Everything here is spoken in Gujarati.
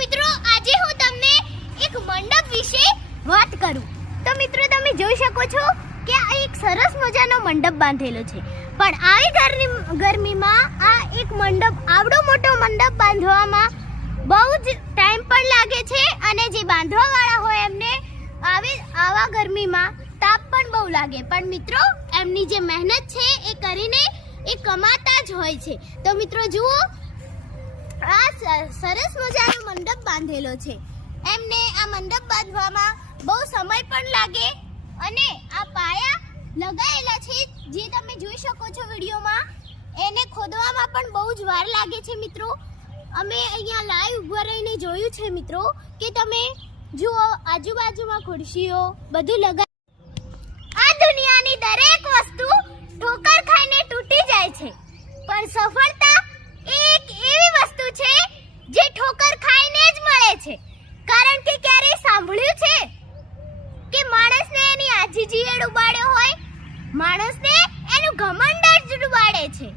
મિત્રો આજે હું તમને એક મંડપ વિશે વાત કરું. તો મિત્રો તમે જોઈ શકો છો કે આ એક સરસ મજાનો મંડપ બાંધેલો છે. પણ આવી ગરમીમાં આ એક મંડપ આવડો મોટો મંડપ બાંધવામાં બહુ જ ટાઈમ પણ લાગે છે અને જે બાંધવાવાળા હોય એમને આવા ગરમીમાં તાપ પણ બહુ લાગે. પણ મિત્રો એમની જે મહેનત છે એ કરીને એ કમાતા જ હોય છે. તો મિત્રો જુઓ આ સરસ મજાનો મંડપ બાંધેલો છે. એમને આ મંડપ બાંધવામાં બહુ સમય પણ લાગે અને આ પાયા લગાવેલા છે જે તમે જોઈ શકો છો વિડીયોમાં. એને ખોદવામાં પણ બહુ જ વાર લાગે છે મિત્રો. અમે અહીંયા લાઈવ ઊભા રહીને જોયું છે મિત્રો કે તમે જુઓ આજુબાજુમાં ખુરશીઓ બધું લગા. આ દુનિયાની દરેક વસ્તુ ઠોકર ખાઈને તૂટી જાય છે, પણ સફળતા એક એવી વસ્તુ છે જે ઠોકર ખાઈને જ મળે છે. કારણ કે ક્યારેય સાંભળ્યું છે કે માણસને એની આજીજી ડૂબાડ્યો હોય? માણસને એનું ઘમંડ જ ડૂબાડે છે.